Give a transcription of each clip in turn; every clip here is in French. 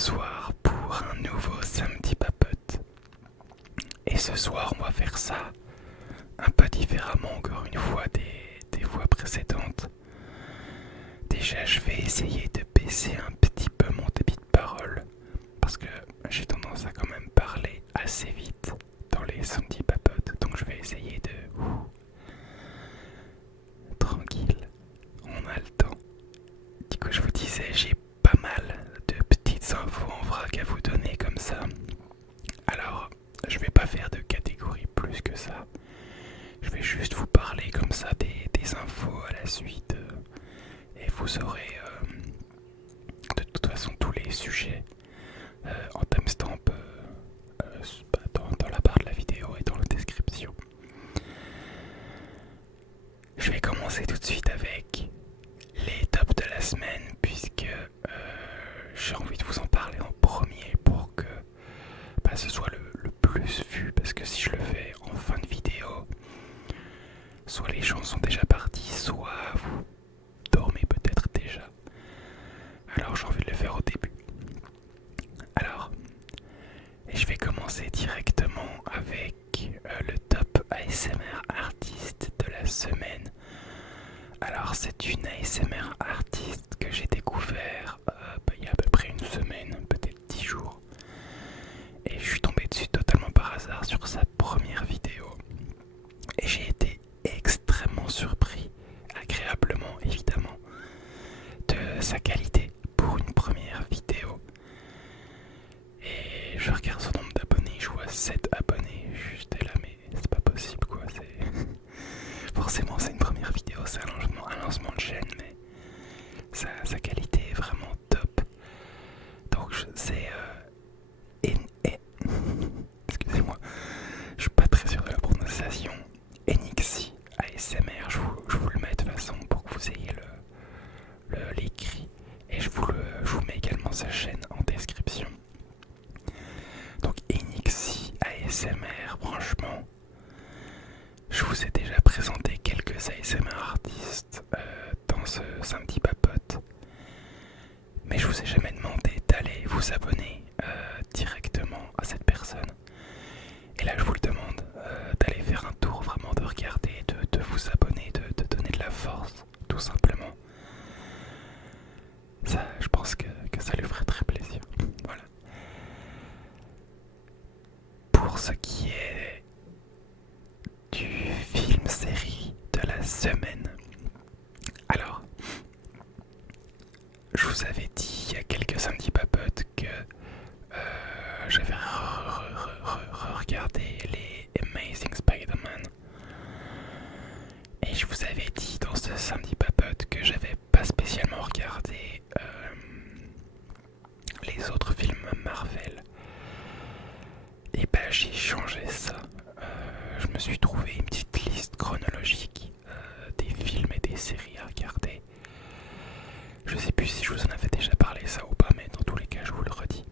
soir pour un nouveau samedi papote. Et ce soir, on va faire ça un peu différemment encore une fois des fois précédentes. Déjà, je vais essayer de baisser un petit peu mon débit de parole parce que j'ai tendance à quand même parler assez vite dans les samedis papotes. Donc je vais essayer de... tranquille, on a le temps. Du coup, je vous disais, j'ai pas mal de petites infos en vrac à vous donner comme ça. Alors, je vais pas faire de catégorie plus que ça. Je vais juste vous parler comme ça des infos à la suite. Et vous aurez de toute façon tous les sujets en timestamp dans la barre de la vidéo et dans la description. Je vais commencer tout de suite avec les tops de la semaine puisque j'ai envie de vous en parler en premier pour que ce soit le plus vu, parce que si je le fais en fin de vidéo, soit les gens sont déjà partis, soit vous dormez peut-être déjà. Alors j'ai envie de le faire au début. Alors, et je vais commencer directement avec le top ASMR artiste de la semaine. Alors c'est une ASMR artiste que j'ai découvert il y a à peu près une semaine, peut-être 10 jours. Et je suis tombé dessus totalement par hasard sur sa première vidéo. Et j'ai été extrêmement surpris, agréablement évidemment, de sa qualité pour une première vidéo. Et je regarde son nombre d'abonnés, je vois 7 abonnés. J'étais là, mais c'est pas possible quoi. Forcément c'est une première vidéo, c'est un lancement de chaîne, mais sa qualité est vraiment top. Donc c'est... excusez-moi, je suis pas très sûr de la prononciation. Enixi ASMR, je vous le mets de toute façon pour que vous ayez l'écrit. Et je vous mets également sa chaîne en description. Donc Enixi ASMR, franchement, je vous ai déjà présenté quelques ASMR artistes dans ce samedi papote. Mais je vous ai jamais demandé d'aller vous abonner directement à cette personne. Et là je vous le demande d'aller faire un tour, vraiment de regarder, de vous abonner, de donner de la force, tout simplement. Ça, je pense que ça lui ferait très plaisir. Voilà. Pour ce qui est du film-série de la semaine. Alors, je vous avais dit il y a quelques samedis papotes que j'avais regardé les Amazing Spider-Man. Et je vous avais dit dans ce samedi papote que j'avais pas spécialement regardé les autres films Marvel. Et bah j'ai changé ça. Je me suis trouvé une petite liste chronologique des films et des séries à regarder. Je sais plus si je vous en avais déjà parlé ça ou pas, mais dans tous les cas je vous le redis.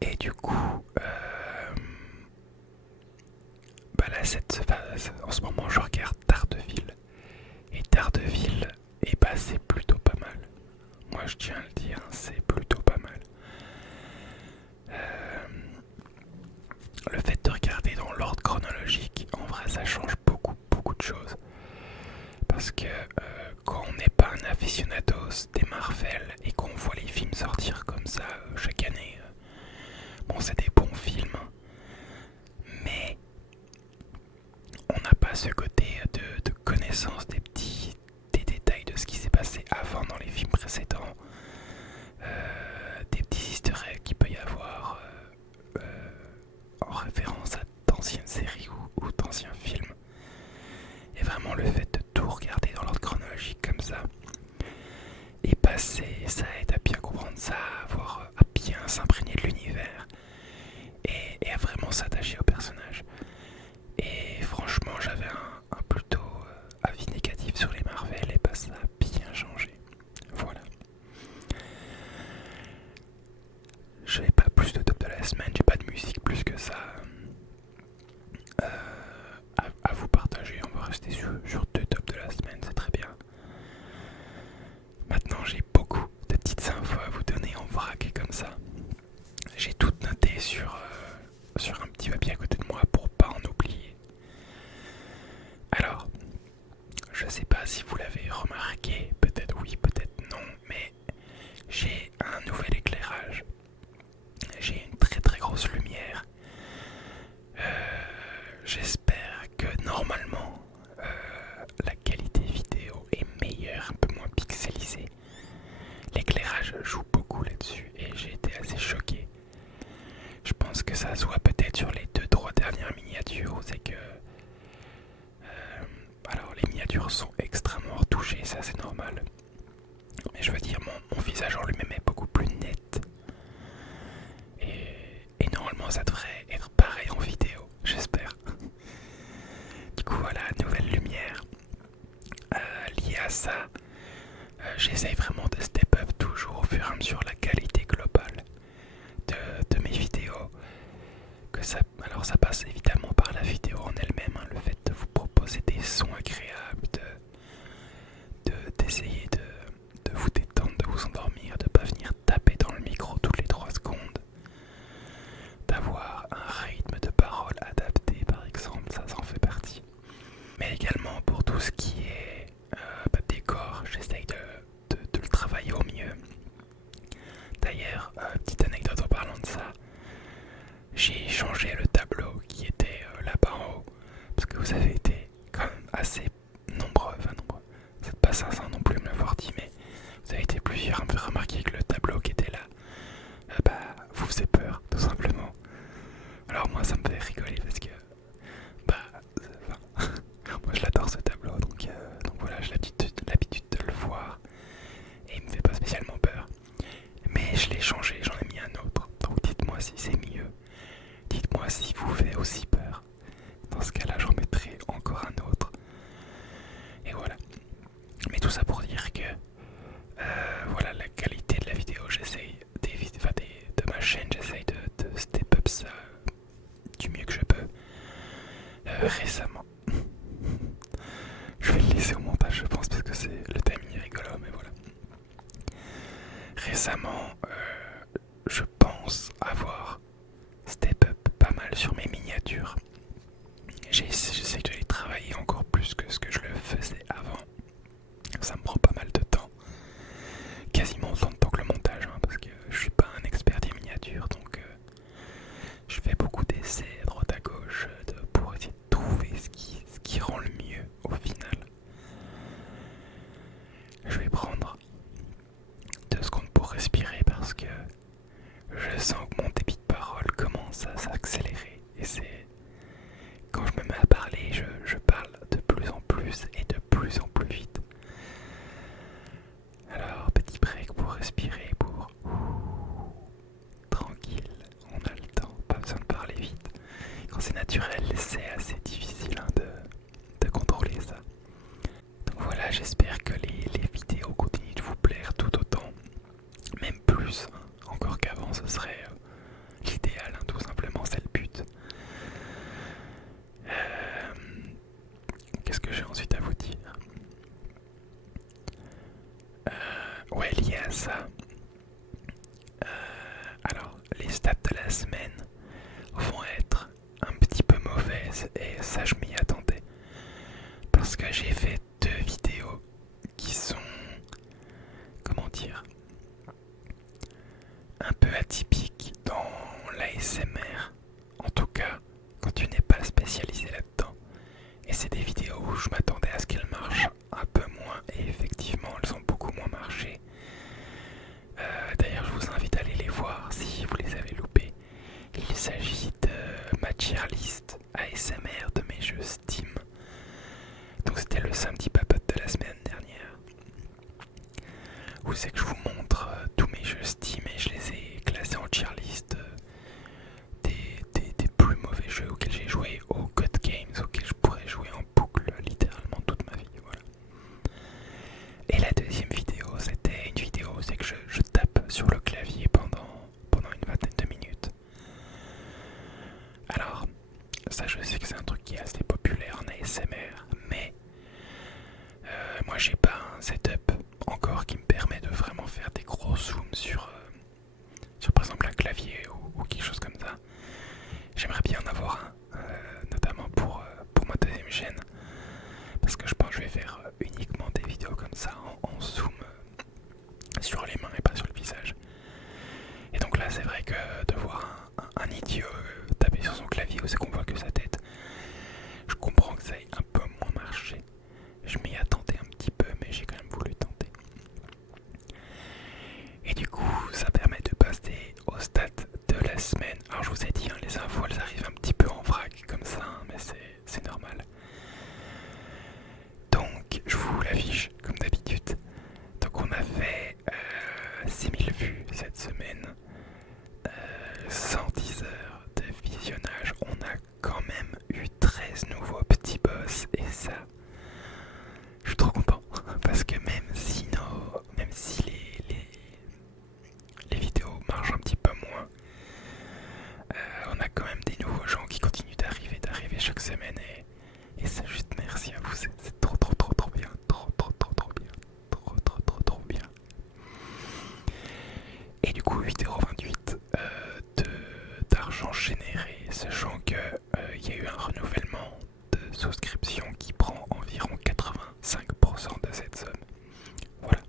Et du coup, là en ce moment je regarde Daredevil. Et Daredevil, c'est plutôt pas mal. Moi je tiens à le dire, c'est plutôt pas mal. Le fait de regarder dans l'ordre chronologique, en vrai ça change beaucoup de choses. Parce que quand on n'est pas un aficionados des Marvel et qu'on voit les films sortir comme ça chaque année, bon c'est des bons films, mais on n'a pas ce côté de connaissance des détails de ce qui s'est passé avant dans les films précédents, des petits easter eggs qu'il peut y avoir en référence à d'anciennes séries ou d'anciens films. Et vraiment le fait de tout regarder dans l'ordre chronologique comme ça, et ça aide à bien comprendre ça, à bien s'imprégner de l'univers et à vraiment s'attacher au personnage. Et franchement j'avais un plutôt avis négatif sur les Marvel, et ça a bien changé. Voilà. Je n'ai pas plus de top de la semaine, j'ai pas de musique plus que ça à vous partager. On va rester sur deux tops de la semaine, c'est très bien. Maintenant j'ai beaucoup de petites infos à vous donner en vrai. mon visage en lui-même est beaucoup plus net. Et normalement ça devrait être pareil en vidéo, j'espère. Du coup voilà, nouvelle lumière. Liée à ça, j'essaye vraiment de step up toujours au fur et à mesure la qualité globale de mes vidéos. Alors ça passe évidemment par la vidéo en elle-même, hein, le fait de vous proposer des sons agréables, d'essayer de vous détendre, de vous endormir, de pas venir taper dans le micro toutes les 3 secondes, d'avoir un rythme de parole adapté par exemple, ça en fait partie. Mais également pour tout ce qui est décor, j'essaye de le travailler au mieux. D'ailleurs, petite anecdote en parlant de ça, j'ai changé le tableau qui était là-bas en haut, parce que vous avez été quand même assez nombreux, vous n'êtes pas 500 non plus me l'avoir dit, mais vous avez été plusieurs à me faire remarquer que le tableau qui était là, vous faisait peur, tout simplement. Alors moi ça me fait rigoler parce que, moi je l'adore ce tableau, donc voilà, j'ai l'habitude de le voir, et il me fait pas spécialement peur. Mais je l'ai changé, j'en ai mis un autre, donc dites-moi si c'est mieux. Dites-moi s'il vous fait aussi peur. Dans ce cas-là, j'en mettrai encore un autre. Et voilà. Mais tout ça pour dire que voilà, la qualité de la vidéo, j'essaye de ma chaîne, j'essaye de step up ça du mieux que je peux. Récemment, je vais le laisser au montage, je pense, parce que le timing est rigolo, mais voilà. Récemment, je pense avoir step up pas mal sur mes miniatures. J'essaie de les travailler encore plus que ce que je le faisais avant. Ça me prend pas mal de temps, quasiment autant de temps que le montage, hein, parce que je suis pas un expert des miniatures, donc je fais beaucoup d'essais à droite à gauche pour essayer de trouver ce qui rend le mieux au final. Je vais prendre 2 secondes pour respirer parce que je sens que mon débit de parole commence à s'accélérer, et c'est quand je me mets à parler, je parle de plus en plus et de plus en plus vite. Alors petit break pour respirer, tranquille, on a le temps, pas besoin de parler vite. Quand c'est naturel, c'est assez difficile de contrôler ça. Donc voilà, j'espère que les vidéos continuent de vous plaire tout autant, même plus, hein, encore qu'avant, ce serait l'idéal, hein, tout simplement, c'est le but. Qu'est-ce que j'ai ensuite à vous dire? Ouais, lié à ça. Alors, les stats de la semaine vont être un petit peu mauvaises, et ça je m'y attendais. Parce que j'ai fait 2 vidéos qui sont, comment dire, un peu atypiques dans l'ASMR. En tout cas, quand tu n'es pas spécialisé là-dedans. Et c'est des vidéos où je m'attendais à ce qu'elles marchent un peu moins, et effectivement elles ont beaucoup moins marché. D'ailleurs je vous invite à aller les voir si vous les avez loupés. Il s'agit de ma tier list ASMR de mes jeux Steam. Donc c'était le samedi papote de la semaine dernière, où c'est que je vous montre tous mes jeux Steam et je les ai classés en tier list des plus mauvais jeux auxquels j'ai joué, aux God Games auxquels je pourrais jouer en boucle littéralement toute ma vie, voilà. Et la deuxième vidéo, c'était une vidéo où c'est que je tape sur le clavier pendant une vingtaine de minutes. Alors, ça je sais que c'est un truc qui est assez populaire en ASMR, mais moi j'ai pas un setup encore qui me permet de vraiment faire des gros zooms sur 6000 vues cette semaine, 110 heures de visionnage. On a quand même eu 13 nouveaux petits boss et ça, je suis trop content parce que même si les vidéos marchent un petit peu moins, on a quand même des nouveaux gens qui continuent d'arriver chaque semaine et c'est juste merci à vous, c'est trop bien, trop bien, trop bien. Et du coup 8,28€ d'argent généré, sachant que il y a eu un renouvellement de souscription qui prend environ 85% de cette somme. Voilà.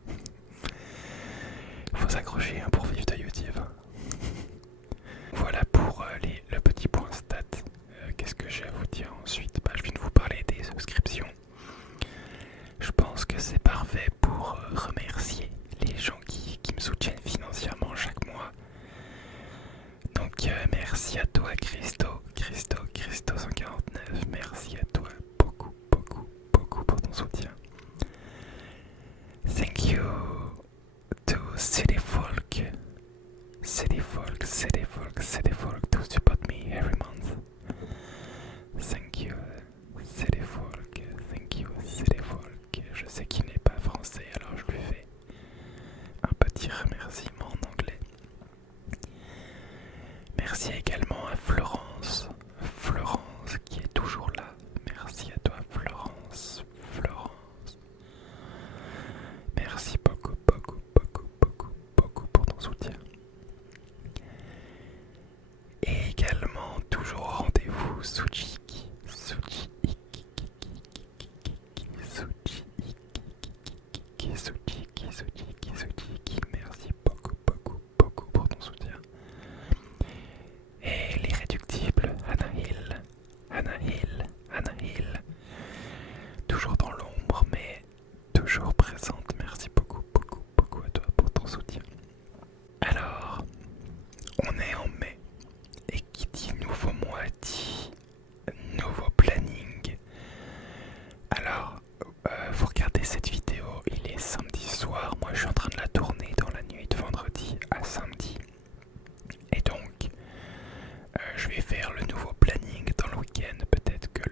Faut s'accrocher pour vivre de YouTube. Voilà pour le petit point stat. Qu'est-ce que j'ai à vous dire ensuite? Je viens de vous parler des souscriptions. Je pense que c'est parfait pour remercier les gens qui me soutiennent financièrement chaque mois. Donc merci à toi Christo 149, merci à toi beaucoup pour ton soutien. Thank you to City Folk to support me every month. Thank you City Folk. Je sais qu'il n'est pas français, alors je lui fais un petit remerciement en anglais. Merci également à Florence qui est toujours là. Merci à toi Florence. Merci beaucoup pour ton soutien. Et également toujours au rendez-vous Suchiki. Merci beaucoup pour ton soutien. Et l'irréductible Anna Hill, toujours dans l'ombre mais toujours présente. Merci beaucoup à toi pour ton soutien. Alors, on est en mai et qui dit nouveau mois dit nouveau planning. Alors, vous regardez cette vidéo, il est samedi soir. Moi, je suis en train de la tourner dans la nuit de vendredi à samedi. Et donc, je vais faire le nouveau planning dans le week-end. Peut-être que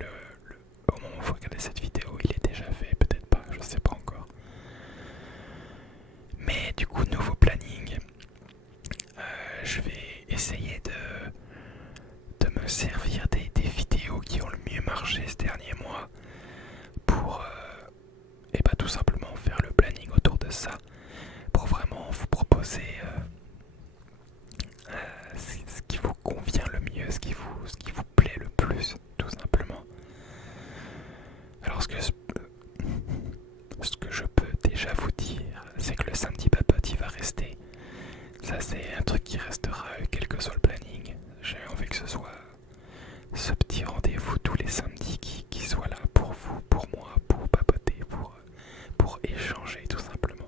au moment où vous regardez cette vidéo, il est déjà fait. Peut-être pas, je sais pas encore. Mais du coup, nouveau planning. Je vais essayer de me servir des vidéos qui ont le mieux marché ce dernier mois pour tout simplement faire le planning autour de ça, pour vraiment vous proposer ce qui vous convient le mieux, ce qui vous plaît le plus, tout simplement. Alors ce que je peux déjà vous dire, c'est que le samedi papote il va rester. Ça c'est un truc qui restera quel que soit le planning. J'ai envie que ce soit ce petit rendez-vous tous les samedis qui soit là pour vous, pour moi, pour papoter, pour échanger tout simplement.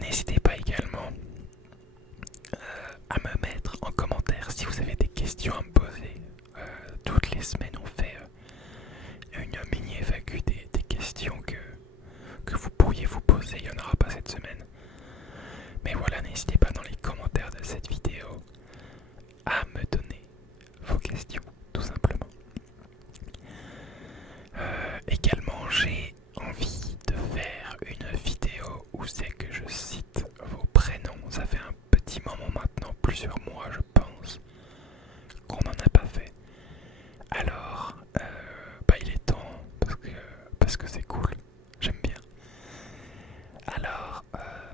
N'hésitez pas également à me mettre en commentaire si vous avez des questions à me poser. Toutes les semaines on fait une mini FAQ des questions que vous pourriez vous poser. Il n'y en aura pas cette semaine. Mais voilà, n'hésitez pas dans les commentaires de cette vidéo à me donner vos questions, tout simplement. Également, j'ai envie de faire une vidéo où c'est que je cite vos prénoms. Ça fait un petit moment maintenant, plusieurs mois je pense, qu'on n'en a pas fait. Alors, il est temps, parce que c'est cool, j'aime bien. Alors,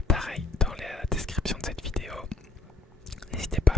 pareil, dans la description de cette vidéo, n'hésitez pas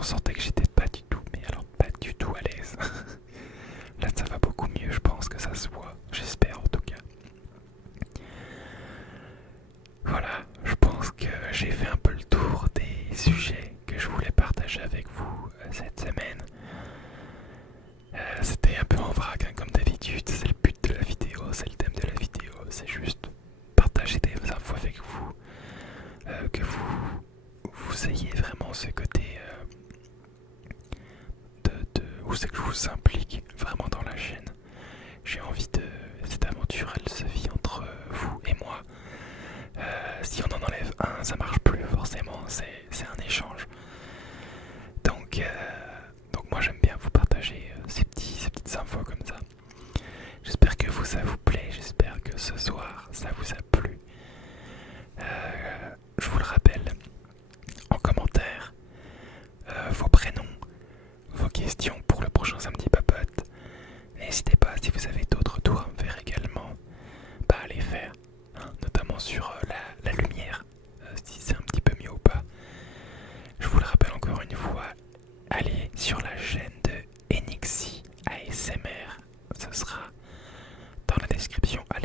on sentait que j'étais pas du tout, mais alors pas du tout à l'aise. Là ça va beaucoup mieux, je pense que ça se voit, j'espère en tout cas. Voilà, je pense que j'ai fait un peu le tour des sujets que je voulais partager avec vous cette semaine. C'était un peu en vrac, hein, comme d'habitude, c'est le but de la vidéo, c'est le thème de la vidéo, c'est juste partager des infos avec vous, que vous ayez vraiment ce côté où c'est que je vous implique vraiment dans la chaîne. J'ai envie de... Cette aventure, elle se vit entre vous et moi. Si on en enlève un, ça marche plus forcément, c'est un échange. Donc moi j'aime bien vous partager ces petites infos comme ça. J'espère que ça vous plaît, j'espère que ce soir ça vous a plu. Je vous le rappelle, en commentaire, vos prénoms, vos questions pour le prochain samedi papote. N'hésitez pas, si vous avez d'autres tours à me faire également, à les faire, hein, notamment sur la lumière, si c'est un petit peu mieux ou pas. Je vous le rappelle encore une fois, allez sur la chaîne de Enixi ASMR, ce sera dans la description à